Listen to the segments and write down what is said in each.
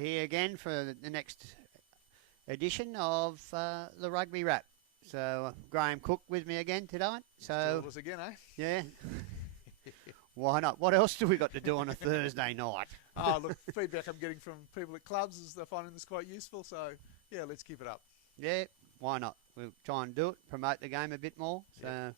here again for the next edition of the Rugby Wrap. So Graham Cook with me again tonight. So Two of us again, eh? Yeah. Why not? What else do we got to do on a Thursday night? Look, feedback I'm getting from people at clubs is they're finding this quite useful. So, yeah, let's keep it up. Yeah, why not? We'll try and do it, promote the game a bit more. Yeah.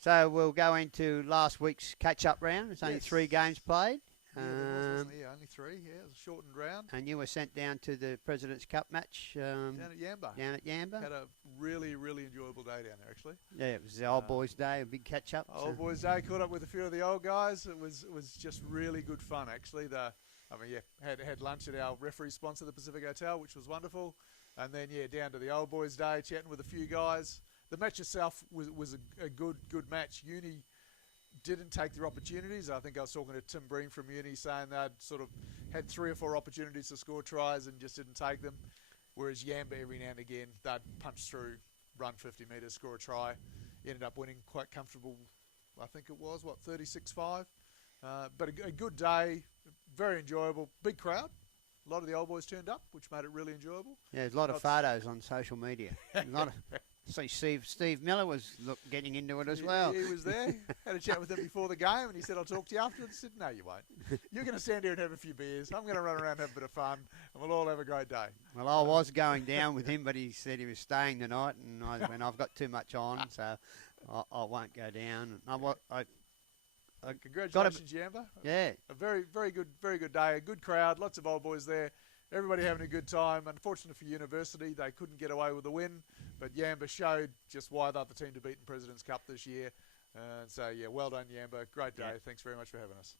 So we'll go into last week's catch-up round. There's only 3 games played. Yeah, there was, only 3. Yeah, it was a shortened round. And you were sent down to the President's Cup match. Down at Yamba. Had a really, really enjoyable day down there, actually. Yeah, it was the old boys' day, a big catch-up. Old boys' day, caught up with a few of the old guys. It was just really good fun, actually. Had lunch at our referee sponsor, the Pacific Hotel, which was wonderful. And then, down to the old boys' day, chatting with a few guys. The match itself was a good match. Uni didn't take their opportunities. I think I was talking to Tim Breen from Uni saying they'd sort of had 3 or 4 opportunities to score tries and just didn't take them. Whereas Yamba, every now and again, they'd punch through, run 50 metres, score a try. Ended up winning quite comfortable, I think it was, 36-5. But a good day, very enjoyable, big crowd. A lot of the old boys turned up, which made it really enjoyable. Yeah, there's a lot of photos on social media. So Steve Miller was getting into it as well. He was there. Had a chat with him before the game, and he said, I'll talk to you afterwards. I said, no, you won't. You're going to stand here and have a few beers. I'm going to run around and have a bit of fun, and we'll all have a great day. Well, I was going down with him, but he said he was staying tonight, and I've got too much on, so I won't go down. Congratulations, Yamba. Yeah. A very, very good day. A good crowd. Lots of old boys there. Everybody having a good time. Unfortunate for University, they couldn't get away with the win, but Yamba showed just why they're the team to beat in President's Cup this year. Well done, Yamba. Great day. Yeah. Thanks very much for having us.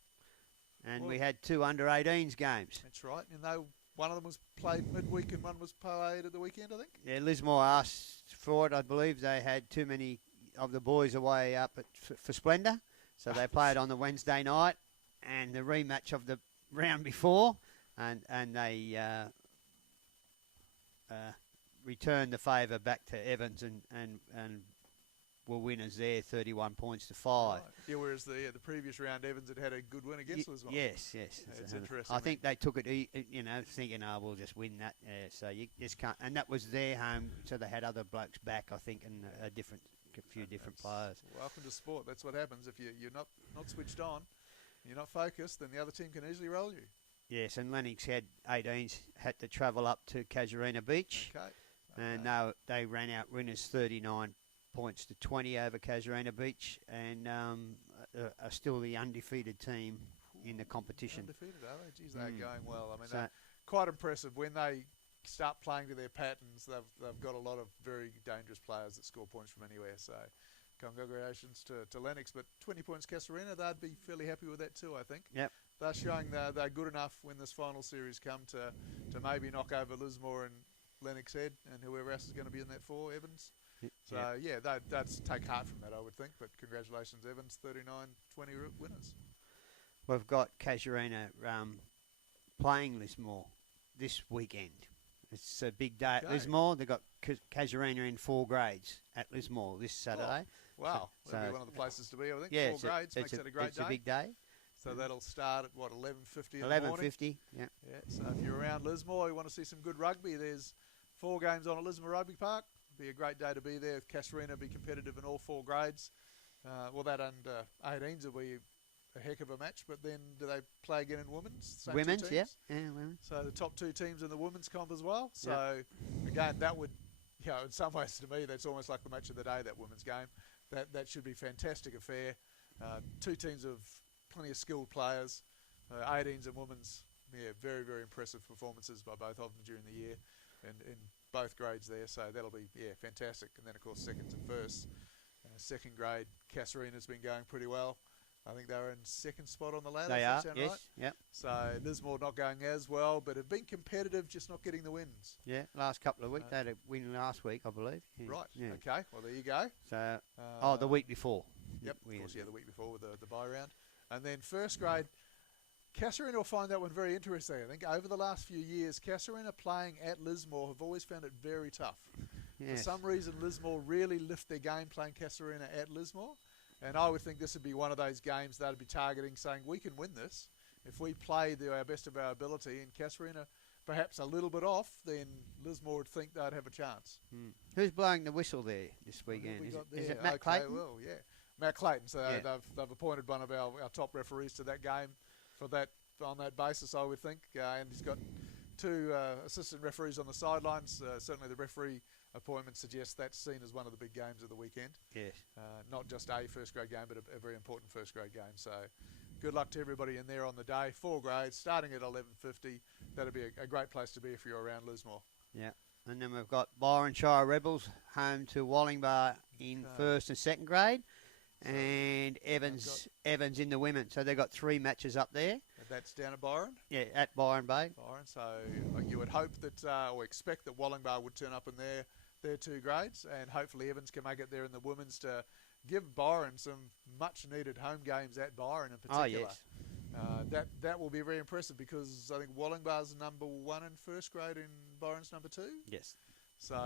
And we had 2 under-18s games. That's right. And one of them was played midweek and one was played at the weekend, I think. Yeah, Lismore asked for it. I believe they had too many of the boys away up for Splendour, so they played on the Wednesday night, and the rematch of the round before. And they returned the favour back to Evans and were winners there, 31 points to 5. Right. Yeah, whereas the previous round, Evans had a good win against Lismore. Yes. It's interesting. I think they took it, thinking, we'll just win that. So you just can't. And that was their home, so they had other blokes back, I think, and a few different players. Welcome to sport. That's what happens. If you're not switched on, you're not focused, then the other team can easily roll you. Yes, and Lennox had 18s, had to travel up to Casuarina Beach. Okay. And they ran out winners 39 points to 20 over Casuarina Beach, and are still the undefeated team in the competition. Undefeated, are they? Geez, they're going well. I mean, they're quite impressive. When they start playing to their patterns, they've got a lot of very dangerous players that score points from anywhere. So congratulations to Lennox. But 20 points Casuarina, they'd be fairly happy with that too, I think. Yep. They're showing they're good enough when this final series come to maybe knock over Lismore and Lennox Head and whoever else is going to be in that 4, Evans. So, that's take heart from that, I would think. But congratulations, Evans, 39-20 winners. We've got Casuarina playing Lismore this weekend. It's a big day at Lismore. They've got Casuarina in 4 grades at Lismore this Saturday. Wow. That'll be one of the places to be, I think. Yeah, 4 grades makes that a great day. It's a big day. So that'll start at, 11:50 in the morning? 11:50, yeah. So if you're around Lismore, you want to see some good rugby, there's 4 games on at Lismore Rugby Park. Be a great day to be there. Casuarina be competitive in all 4 grades. That under 18s will be a heck of a match, but then do they play again in women's? Women's, yeah, women's. So the top 2 teams in the women's comp as well. So again, that would, in some ways to me, that's almost like the match of the day, that women's game. That should be a fantastic affair. 2 teams of plenty of skilled players, 18s and women's. Yeah, very, very impressive performances by both of them during the year in both grades there. So that'll be, fantastic. And then, of course, seconds and firsts. Second grade, Casuarina's been going pretty well. I think they're in 2nd spot on the ladder. They are, yes. Right? Yep. So Lismore not going as well, but have been competitive, just not getting the wins. Yeah, last couple of weeks. They had a win last week, I believe. Yeah. Right, yeah. Okay. Well, there you go. So, the week before. Yep, of course, the week before with the bye round. And then first grade, Casuarina will find that one very interesting. I think over the last few years, Casuarina playing at Lismore have always found it very tough. Yes. For some reason, Lismore really lift their game playing Casuarina at Lismore. And I would think this would be one of those games they'd be targeting, saying, we can win this. if we play our best of our ability and Kasparina perhaps a little bit off, then Lismore would think they'd have a chance. Who's blowing the whistle there this weekend? Is it Matt Clayton? Well, yeah, Matt Clayton. So they've appointed one of our top referees to that game on that basis, I would think. And he's got 2 assistant referees on the sidelines. Certainly the referee appointment suggests that's seen as one of the big games of the weekend. Yes. Not just a first grade game, but a very important first grade game. So good luck to everybody in there on the day. 4 grades starting at 11:50. That'll be a great place to be if you're around Lismore. Yeah. And then we've got Byronshire Rebels home to Wallingbar in first and second grade. And Evans in the women. So they've got 3 matches up there. That's down at Byron? Yeah, at Byron Bay. So you would hope that, or expect that Wallingbar would turn up in their 2 grades, and hopefully Evans can make it there in the women's to give Byron some much-needed home games at Byron in particular. Oh, yes. That will be very impressive because I think Wallingbar's number 1 in first grade and Byron's number 2. Yes. So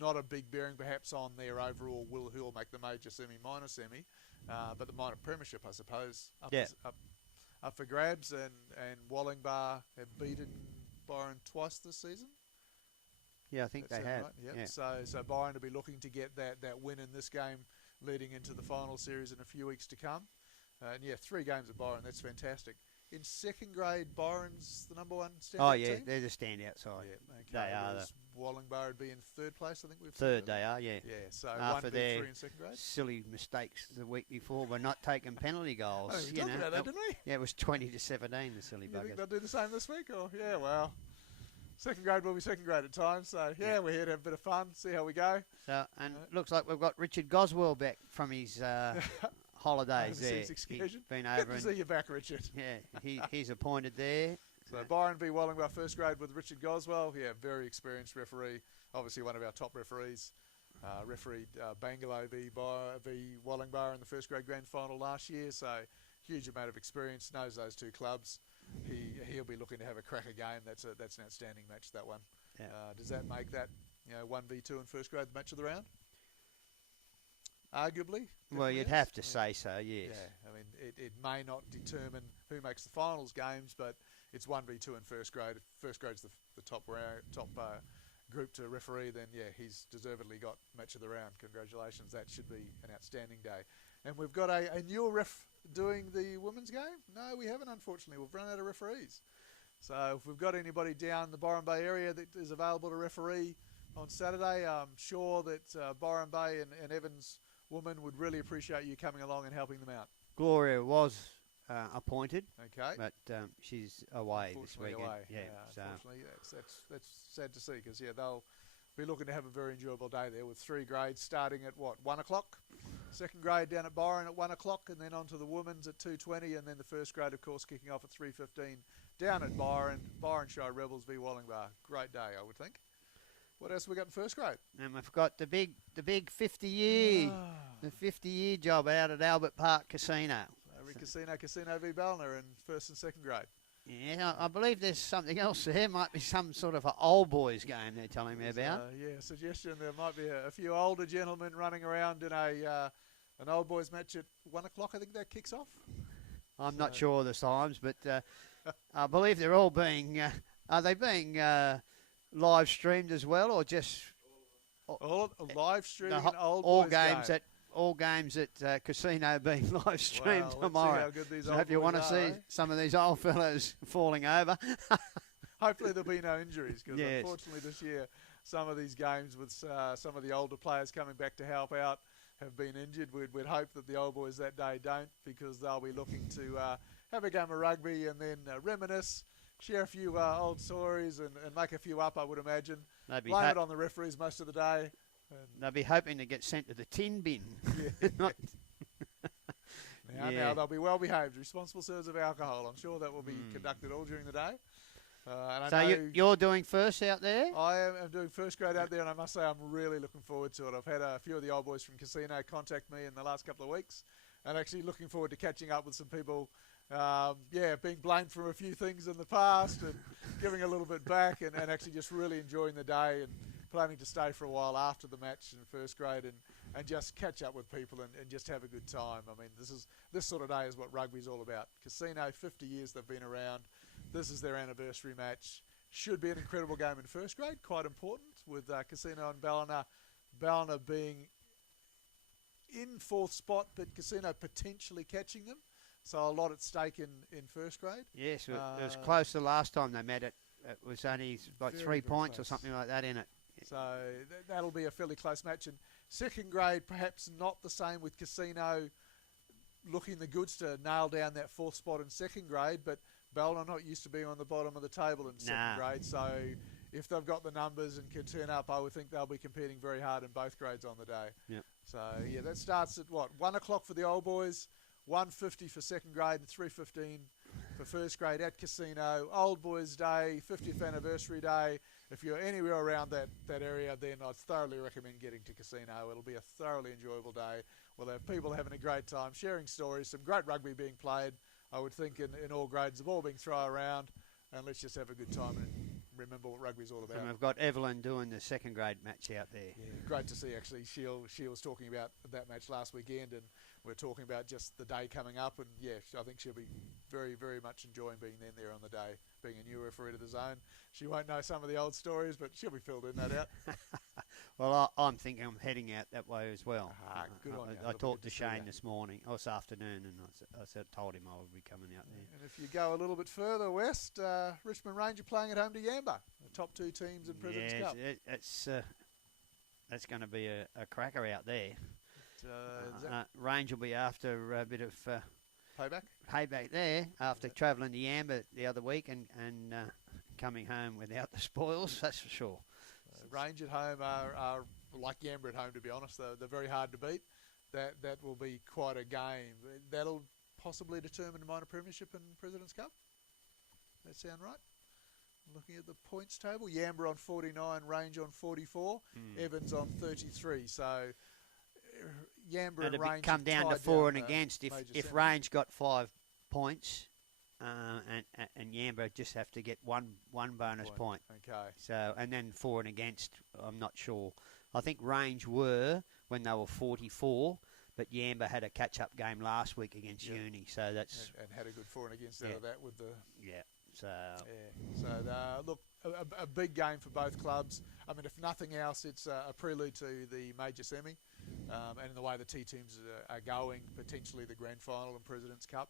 not a big bearing perhaps on their overall who will make the major semi, minor semi, but the minor premiership, I suppose, up for grabs. And Wallingbar have beaten Byron twice this season. Yeah, I think they have. Right? Yep. Yeah. So Byron will be looking to get that win in this game leading into the final series in a few weeks to come. And 3 games at Byron, that's fantastic. In second grade, Byron's the number 1 standout team? They're the standout side. Yeah, okay. They are. Wallingbar would be in 3rd place, I think we've Third they are, yeah. Yeah, so after 1, their 3 in second grade. silly mistakes the week before by not taking penalty goals. Oh, we talked about that, didn't we? Yeah, it was 20-17, the silly You buggers. think they'll do the same this week? Or well, second grade will be second grade at times. So we're here to have a bit of fun, see how we go. So looks like we've got Richard Goswell back from his holidays there. Excursion. He's been over. Good to see you back, Richard. Yeah, he's appointed there. So Byron v Wallingbar first grade with Richard Goswell. Yeah, very experienced referee. Obviously one of our top referees. Refereed Bangalow v Wallingbar in the first grade grand final last year. So huge amount of experience. Knows those 2 clubs. He'll be looking to have a cracker game. That's an outstanding match, that one. Yeah. Does that make that 1v2 in first grade the match of the round? Arguably. Well, you'd have to say so, yes. Yeah, I mean, it may not determine who makes the finals games, but it's 1v2 in first grade. If first grade's the top group to referee, then he's deservedly got match of the round. Congratulations, that should be an outstanding day. And we've got a newer ref doing the women's game? No, we haven't, unfortunately. We've run out of referees. So if we've got anybody down the Byron Bay area that is available to referee on Saturday, I'm sure that Byron Bay and Evans women would really appreciate you coming along and helping them out. Gloria was appointed, okay, but she's away this weekend. Unfortunately, that's sad to see because they'll be looking to have a very enjoyable day there with 3 grades starting at 1 o'clock. Second grade down at Byron at 1 o'clock, and then on to the women's at 2:20, and then the first grade, of course, kicking off at 3:15 down at Byron. Byronshire Rebels v Wallingbar. Great day, I would think. What else have we got in first grade? And we've got the big 50-year, the 50-year job out at Albert Park Casino. Casino v Ballina in first and second grade. Yeah, I believe there's something else there. Might be some sort of an old boys game they're telling me about. Suggestion there might be a few older gentlemen running around in an old boys match at 1 o'clock. I think that kicks off. I'm not sure of the times, but I believe they're all being. Are they being live streamed as well, or just all live streaming old boys games game. All games at Casino being live streamed tomorrow. So if you want to see some of these old fellows falling over. Hopefully there'll be no injuries because unfortunately this year some of these games with some of the older players coming back to help out have been injured. We'd hope that the old boys that day don't because they'll be looking to have a game of rugby and then reminisce, share a few old stories and make a few up, I would imagine. Blame it on the referees most of the day. They'll be hoping to get sent to the tin bin. Now they'll be well behaved, responsible serves of alcohol. I'm sure that will be conducted all during the day. You're doing first out there? I am doing first grade out there, and I must say I'm really looking forward to it. I've had a few of the old boys from Casino contact me in the last couple of weeks, and actually looking forward to catching up with some people. Being blamed for a few things in the past and giving a little bit back and actually just really enjoying the day and planning to stay for a while after the match in first grade and just catch up with people and just have a good time. I mean, this sort of day is what rugby's all about. Casino, 50 years they've been around. This is their anniversary match. Should be an incredible game in first grade, quite important, with Casino and Ballina. Ballina being in fourth spot, but Casino potentially catching them. So a lot at stake in first grade. Yes, it was close the last time they met. It was only like very, 3 very points close. or something like that in it. So that'll be a fairly close match. And second grade, perhaps not the same, with Casino looking the goods to nail down that fourth spot in second grade, but Ballina not used to being on the bottom of the table in second grade. So if they've got the numbers and can turn up, I would think they'll be competing very hard in both grades on the day. Yep. So yeah, that starts at 1 o'clock for the old boys, 1:50 for second grade, and 3:15 for first grade at Casino. Old Boys Day, 50th anniversary day. If you're anywhere around that area, then I'd thoroughly recommend getting to Casino. It'll be a thoroughly enjoyable day. We'll have people having a great time, sharing stories, some great rugby being played, I would think, in all grades, the ball being thrown around, and let's just have a good time and remember what rugby's all about. And we've got Evelyn doing the second grade match out there. Yeah, great to see, actually. She was talking about that match last weekend, and we're talking about just the day coming up, and yeah, I think she'll be very, very much enjoying being there on the day, being a new referee to the zone. She won't know some of the old stories, but she'll be filled in, no doubt. Well, I'm thinking I'm heading out that way as well. Good on you. I It'll be talked good to see Shane that. this morning, or this afternoon, and I told him I would be coming out there. And if you go a little bit further west, Richmond Ranger playing at home to Yamba, the top two teams in President's Cup. That's going to be a cracker out there. Is that Range will be after a bit of payback? There after travelling to Yamba the other week and coming home without the spoils, that's for sure. Range at home are like Yamba at home, to be honest. They're very hard to beat. That will be quite a game. That'll possibly determine minor premiership in President's Cup. That sound right? Looking at the points table, Yamba on 49, Range on 44, Evans on 33. So Yamba and Range come down to for and against. If Range got 5 points, and Yamba just have to get one bonus point. Okay. So and then for and against, I'm not sure. I think Range were when they were 44, but Yamba had a catch-up game last week against Uni, so that's and had a good for and against out of that with the look, a big game for both clubs. I mean, if nothing else, it's a prelude to the major semi, and the way the T teams are going, potentially the grand final and President's Cup.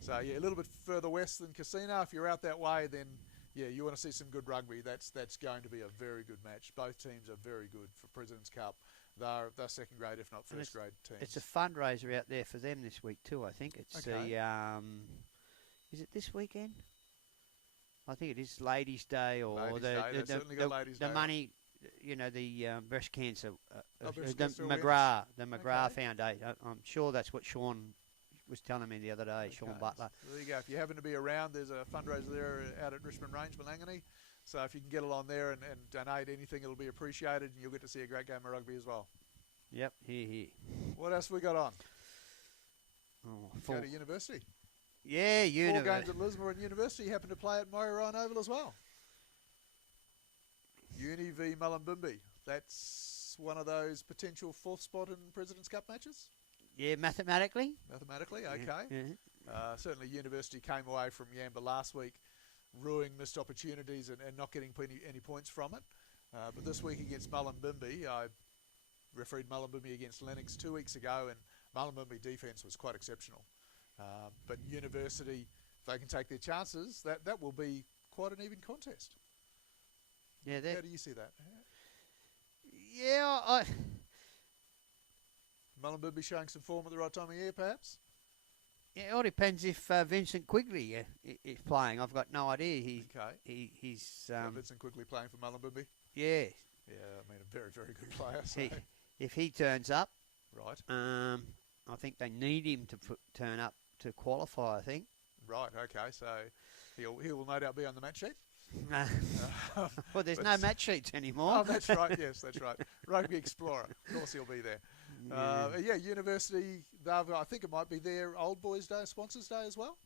So yeah, a little bit further west than Casino. If you're out that way, then yeah, you want to see some good rugby. That's going to be a very good match. Both teams are very good for President's Cup. They're second grade, if not first grade teams. It's a fundraiser out there for them this week too. I think it's is it this weekend? I think it is Ladies' Day or the money. You know, the breast cancer, the McGrath Foundation. I'm sure that's what Sean was telling me the other day, Sean Butler. So there you go. If you happen to be around, there's a fundraiser there out at Richmond Range, Malangani. So if you can get along there and donate anything, it'll be appreciated, and you'll get to see a great game of rugby as well. Yep, here. What else we got on? Go to University. Yeah, University. 4 games at Lismore and University. You happen to play at Moira Oval as well. Uni v Mullumbimby. That's one of those potential 4th spot in President's Cup matches? Yeah, mathematically. Mathematically, okay. Yeah. Certainly University came away from Yamba last week, ruining missed opportunities and not getting any points from it. But this week against Mullumbimby, I refereed Mullumbimby against Lennox 2 weeks ago, and Mullumbimby defence was quite exceptional. But University, if they can take their chances, that will be quite an even contest. Yeah, how do you see that? Yeah, Mullumbimby showing some form at the right time of year, perhaps? Yeah, it all depends if Vincent Quigley is playing. I've got no idea. He's Vincent Quigley playing for Mullumbimby? Yeah. Yeah, I mean, a very, very good player. So. If he turns up, right. I think they need him to turn up to qualify, I think. Right, okay, so he will no doubt be on the match sheet? Well, there's no match sheets anymore. Oh, that's right, yes, that's right. Rugby Explorer, of course he'll be there. University, I think it might be their Old Boys Day, Sponsors Day as well.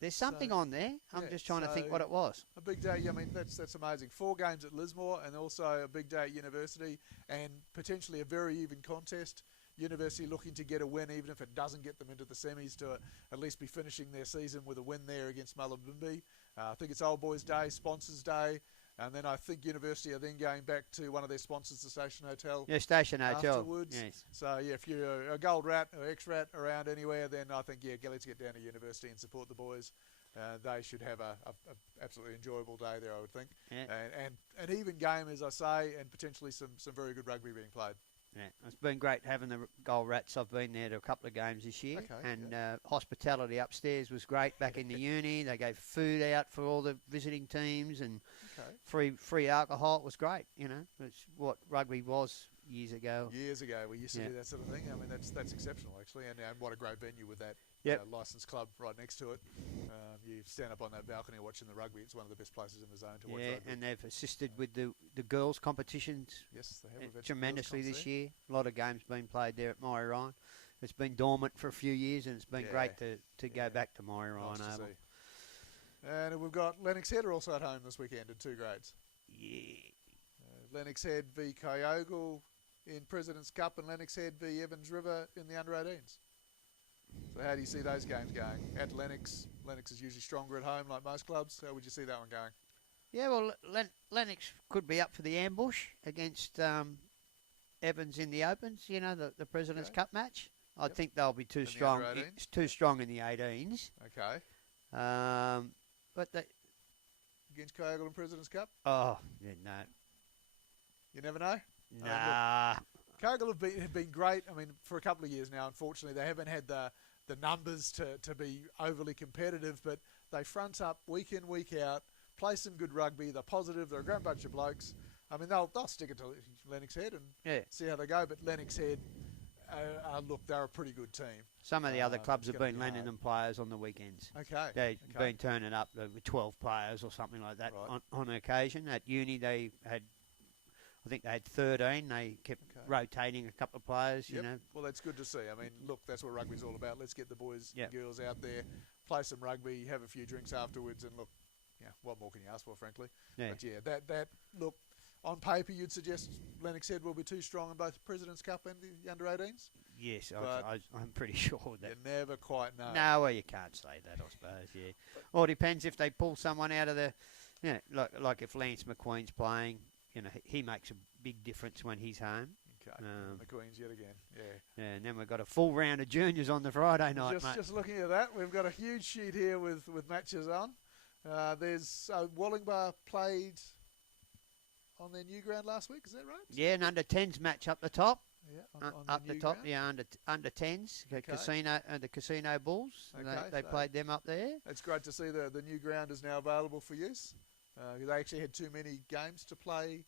There's something on there. I'm just trying to think what it was. A big day, I mean, that's amazing. 4 games at Lismore and also a big day at University and potentially a very even contest. University looking to get a win, even if it doesn't get them into the semis, to at least be finishing their season with a win there against Mullumbimby. I think it's Old Boys Day, Sponsors Day, and then I think University are then going back to one of their sponsors, the Station Hotel. Yeah, Station Hotel. Afterwards. Yes. So, yeah, if you're a Gold Rat or X-Rat around anywhere, then I think, yeah, let's get down to University and support the boys. They should have a absolutely enjoyable day there, I would think. Yeah. And an even game, as I say, and potentially some very good rugby being played. Yeah, it's been great having the Gold Rats. I've been there to a couple of games this year, Okay, and hospitality upstairs was great back in the uni. They gave food out for all the visiting teams and free alcohol. It was great, you know. It's what rugby was years ago. Years ago, we used to do that sort of thing. I mean, that's exceptional, actually, and what a great venue with that licensed club right next to it. You stand up on that balcony watching the rugby. It's one of the best places in the zone to watch rugby. And they've assisted with the girls' competitions yes, they have tremendously this year. A lot of games been played there at Maury Ryan. It's been dormant for a few years, and it's been great to go back to Maury Ryan. Nice to see. And we've got Lennox Head are also at home this weekend in 2 grades. Yeah. Lennox Head v Kyogle in President's Cup, and Lennox Head v Evans River in the under-18s. So how do you see those games going? At Lennox is usually stronger at home, like most clubs. How would you see that one going? Yeah, well, Lennox could be up for the ambush against Evans in the Opens, you know, the President's Cup match. I think they'll be too strong. It's too strong in the 18s. Okay. But they... Against Kyogle in President's Cup? Oh, yeah, no. You never know? Nah. Kyogle have been great. I mean, for a couple of years now, unfortunately, they haven't had the numbers to be overly competitive, but they front up week in, week out, play some good rugby. They're positive. They're a great bunch of blokes. I mean, they'll stick it to Lennox Head and see how they go, but Lennox Head, look, they're a pretty good team. Some of the other clubs have been lending them players on the weekends. Okay. They've been turning up with 12 players or something like that on occasion. At uni, they had... I think they had 13. They kept rotating a couple of players, you know. Well, that's good to see. I mean, look, that's what rugby's all about. Let's get the boys and girls out there, play some rugby, have a few drinks afterwards, and look, what more can you ask for, frankly? Yeah. But that look, on paper, you'd suggest Lennox Head will be too strong in both the President's Cup and the under-18s? Yes, I'm pretty sure that. You never quite know. No, well, you can't say that, I suppose, yeah. Well, it depends if they pull someone out of the, like if Lance McQueen's playing, he makes a big difference when he's home. Okay, McQueen's yet again, Yeah, and then we've got a full round of juniors on the Friday night, mate. Just looking at that, we've got a huge sheet here with matches on. There's Wollongbar played on their new ground last week, is that right? Yeah, an under-10s match up the top. Yeah, on up the top, ground? under 10s, the Casino Bulls. Okay, they played them up there. It's great to see the new ground is now available for use. They actually had too many games to play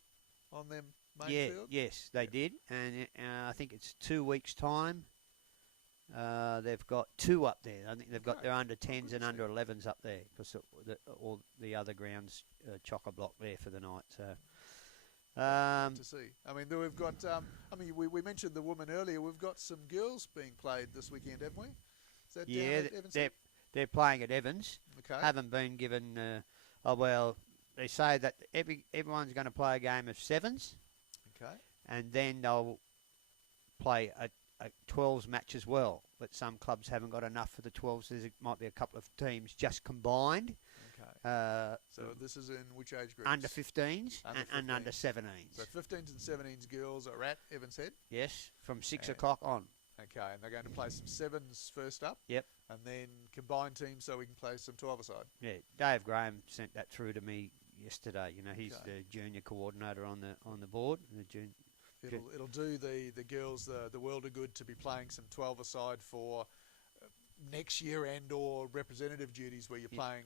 on them main field. Yes, they did, and I think it's 2 weeks' time. They've got 2 up there. I think they've got their under 10s and under 11s up there because all the other grounds chock-a-block there for the night. So. To see. I mean, we've got. We mentioned the woman earlier. We've got some girls being played this weekend, haven't we? Is that down at Evans? They're playing at Evans. Okay. Haven't been given. They say that everyone's going to play a game of 7s. Okay. And then they'll play a 12s match as well. But some clubs haven't got enough for the 12s. There might be a couple of teams just combined. Okay. So this is in which age groups? Under 15s and under 17s. So 15s and 17s girls are at Evans Head? Yes, from 6 o'clock on. Okay, and they're going to play some 7s first up? Yep. And then combined teams so we can play some 12-a-side? Yeah, Dave Graham sent that through to me yesterday. He's the junior coordinator on the board. It'll do the girls the world of good to be playing some 12-a-side for next year and or representative duties where you're playing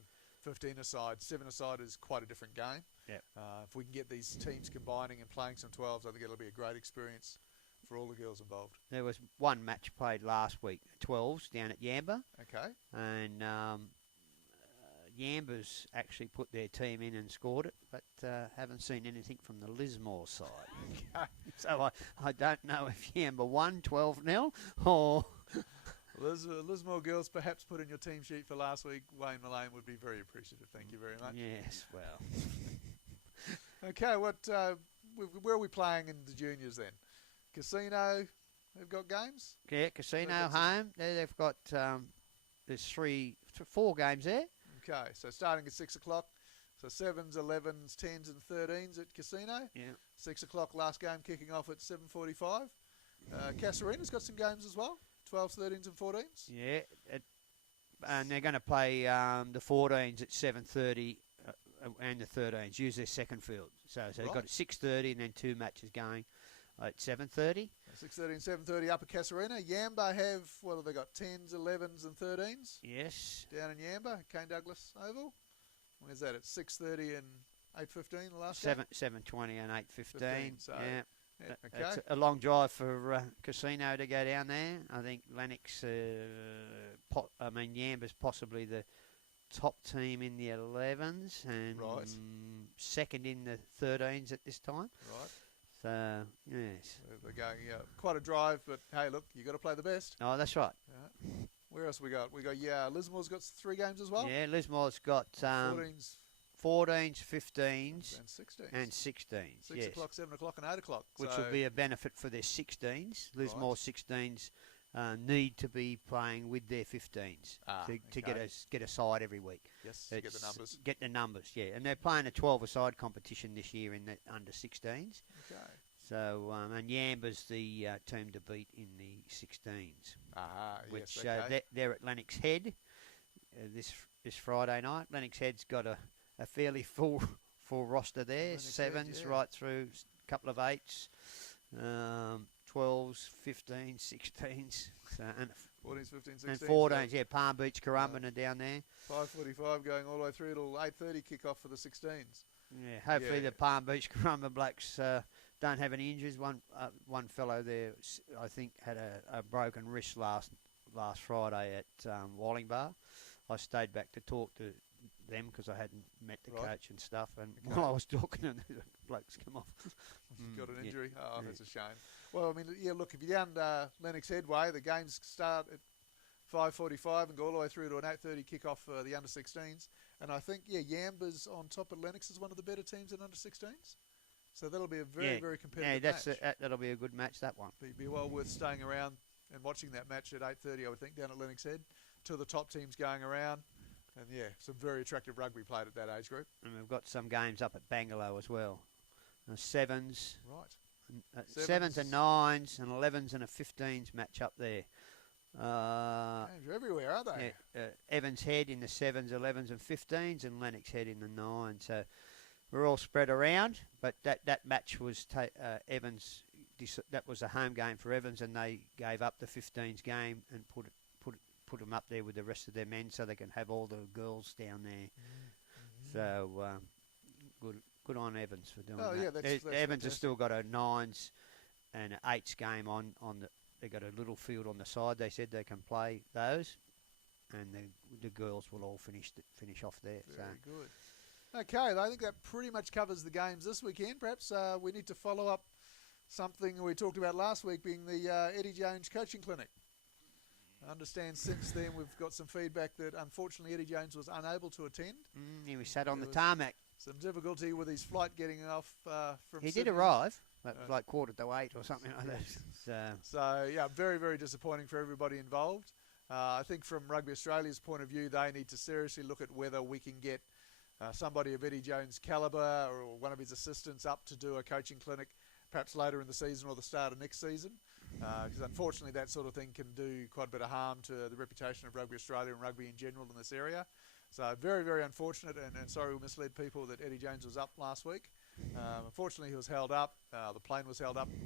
15-a-side. 7-a-side is quite a different game. Yep. If we can get these teams combining and playing some 12s, I think it'll be a great experience for all the girls involved. There was one match played last week, 12s, down at Yamba. Okay. And Yamba's actually put their team in and scored it, but haven't seen anything from the Lismore side. Okay. So I don't know if Yamba won 12-0 or... Lismore girls, perhaps put in your team sheet for last week. Wayne Mullane would be very appreciative. Thank you very much. Yes, well. Okay, where are we playing in the juniors then? Casino, They've got games. Yeah, Casino home. They've got there's 4 games there. Okay, so starting at 6 o'clock. So 7s, 11s, 10s, and 13s at Casino. Yeah. 6 o'clock, last game kicking off at 7:45. Casarena's got some games as well. 12s, 13s, and 14s. Yeah, and they're going to play the 14s at 7:30 and the 13s. Use their second field. So they've got 6:30 and then 2 matches going at 7:30. 6:30 and 7:30 up at Casarena. Yamba have, what have they got, 10s, 11s, and 13s? Yes. Down in Yamba, Kane Douglas Oval. Where's that? At 6:30 and 8:15 the last game? 7:20 and 8:15. So, yeah. Okay. It's a long drive for Casino to go down there. I think Lennox, Yamba's possibly the top team in the 11s and second in the 13s at this time. Right. So, yes. They're going quite a drive, but hey, look, you got to play the best. Oh, that's right. Where else we got? Lismore's got 3 games as well. Yeah, Lismore's got 14s, 15s, and 16s. 6 o'clock, 7 o'clock, and 8 o'clock. Which will be a benefit for their 16s. Lismore 16s need to be playing with their 15s to get a side every week. Yes, to get the numbers. Get the numbers, yeah. And they're playing a 12-a-side competition this year in the under 16s. Okay. So, and Yamba's the team to beat in the 16s. Which they're at Lennox Head this Friday night. Lennox Head's got a fairly full roster there. Lennox 7s Head, right through, a couple of 8s, 12s, 15s, 16s, and 14s, 15s, 16s. And 14s, yeah. Palm Beach, Currumbin are down there. 5:45 going all the way through till 8:30 kick off for the 16s. Yeah, hopefully the Palm Beach, Currumbin Blacks don't have any injuries. One fellow there, I think, had a broken wrist last Friday at Wallingbar. I stayed back to talk to them because I hadn't met the coach and stuff. And while I was talking to them, the blokes come off. Got an injury? Oh, that's a shame. Well, I mean, look, if you're down Lennox Headway, the games start at 5:45 and go all the way through to an 8:30 kick-off for the under-16s. And I think, Yamba's on top of Lennox is one of the better teams in under-16s. So that'll be a very, very competitive match. That'll be a good match, that one. It'd be well worth staying around and watching that match at 8:30, I would think, down at Lennox Head. 2 of the top teams going around. And, some very attractive rugby played at that age group. And we've got some games up at Bangalow as well. 7s. Right. 7s and 9s and 11s and a 15s match up there. Games are everywhere, aren't they? Yeah, Evans Head in the 7s, 11s and 15s and Lennox Head in the 9s. So we're all spread around, but that match was Evans. That was a home game for Evans, and they gave up the 15s game and put them up there with the rest of their men, so they can have all the girls down there. So good on Evans for doing that. That's Evans has still got a 9s and an 8s game on the. They got a little field on the side. They said they can play those, and the girls will all finish off there. Very good. Okay, I think that pretty much covers the games this weekend. Perhaps we need to follow up something we talked about last week, being the Eddie Jones coaching clinic. I understand since then we've got some feedback that unfortunately Eddie Jones was unable to attend. He was sat on the tarmac. Some difficulty with his flight getting off from He Sydney. did arrive, like 7:45 or something like that. So, very, very disappointing for everybody involved. I think from Rugby Australia's point of view, they need to seriously look at whether we can get somebody of Eddie Jones' calibre or one of his assistants up to do a coaching clinic perhaps later in the season or the start of next season. Because unfortunately that sort of thing can do quite a bit of harm to the reputation of Rugby Australia and rugby in general in this area. So very, very unfortunate, and sorry we misled people that Eddie Jones was up last week. Unfortunately, he was held up. The plane was held up. It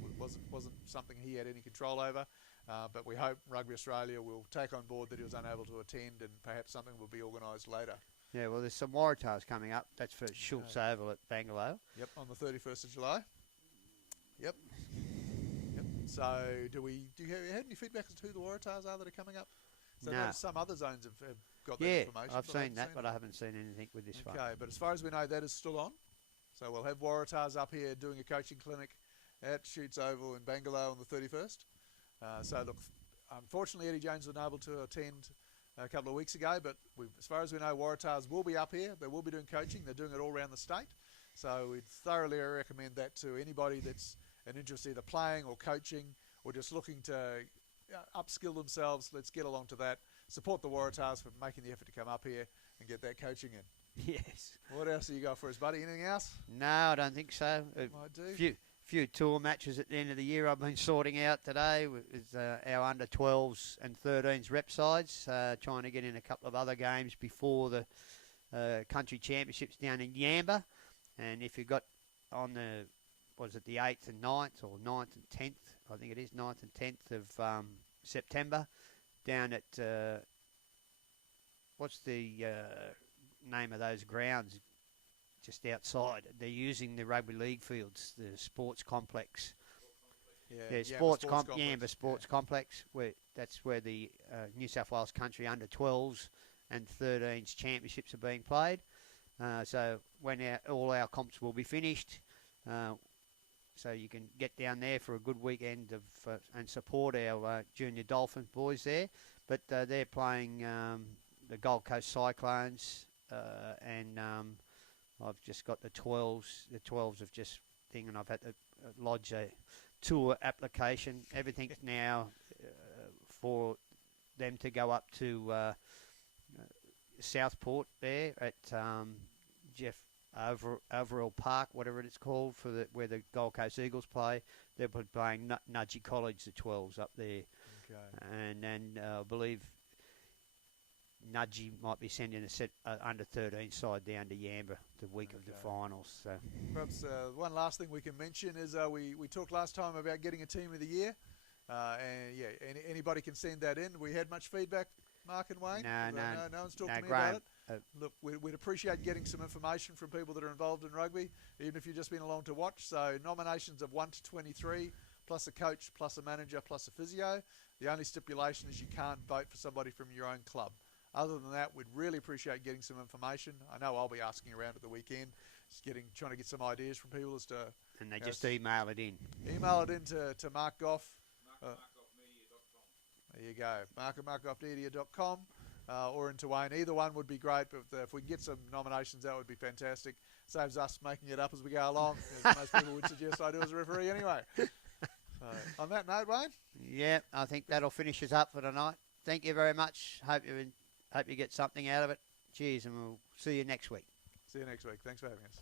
wasn't something he had any control over. But we hope Rugby Australia will take on board that he was unable to attend, and perhaps something will be organised later. Yeah, well, there's some Waratahs coming up. That's for Schultz Oval at Bangalow. Yep, on the 31st of July. Yep. So, do you have any feedback as to who the Waratahs are that are coming up? So no. Some other zones have got that information. Yeah, I've seen that, but I haven't seen anything with this one. Okay, but as far as we know, that is still on. So we'll have Waratahs up here doing a coaching clinic at Schultz Oval in Bangalow on the 31st. So, look, unfortunately, Eddie Jones wasn't able to attend a couple of weeks ago, but as far as we know, Waratahs will be up here. They will be doing coaching. They're doing it all around the state. So we'd thoroughly recommend that to anybody that's an interest either playing or coaching or just looking to upskill themselves, let's get along to that. Support the Waratahs for making the effort to come up here and get that coaching in. Yes. What else have you got for us, buddy? Anything else? No, I don't think so. Might do. Few tour matches at the end of the year I've been sorting out today with our under 12s and 13s rep sides, trying to get in a couple of other games before the country championships down in Yamba. And if you got on the 8th and 9th, or 9th and 10th, I think it is 9th and 10th of September, down at, what's the name of those grounds just outside? They're using the rugby league fields, the sports complex. Yeah, Yamba Sports Complex. That's where the New South Wales Country under 12s and 13s championships are being played. So when all our comps will be finished, so you can get down there for a good weekend and support our junior Dolphins boys there. But they're playing the Gold Coast Cyclones, and I've just got the 12s. The 12s have just thing, and I've had to lodge a tour application. Everything's now for them to go up to Southport there at Jeff Overall Park, whatever it's called, for where the Gold Coast Eagles play. They're playing Nudgee College, the 12s up there. Okay. And then I believe Nudgee might be sending a set under 13 side down to Yamba the week of the finals. So perhaps one last thing we can mention is we talked last time about getting a team of the year, and anybody can send that in. We had much feedback, Mark and Wayne? No one's talked to me Graham, about it. Look, we'd appreciate getting some information from people that are involved in rugby, even if you've just been along to watch. So nominations of 1 to 23, plus a coach, plus a manager, plus a physio. The only stipulation is you can't vote for somebody from your own club. Other than that, we'd really appreciate getting some information. I know I'll be asking around at the weekend, trying to get some ideas from people as to... And they just email it in. Email it in to Mark Goff. There you go, mark@markgoffmedia.com, or into Wayne. Either one would be great, but if we can get some nominations, that would be fantastic. Saves us making it up as we go along, as most people would suggest I do as a referee anyway. So, on that note, Wayne? Yeah, I think that'll finish us up for tonight. Thank you very much. Hope you get something out of it. Cheers, and we'll see you next week. See you next week. Thanks for having us.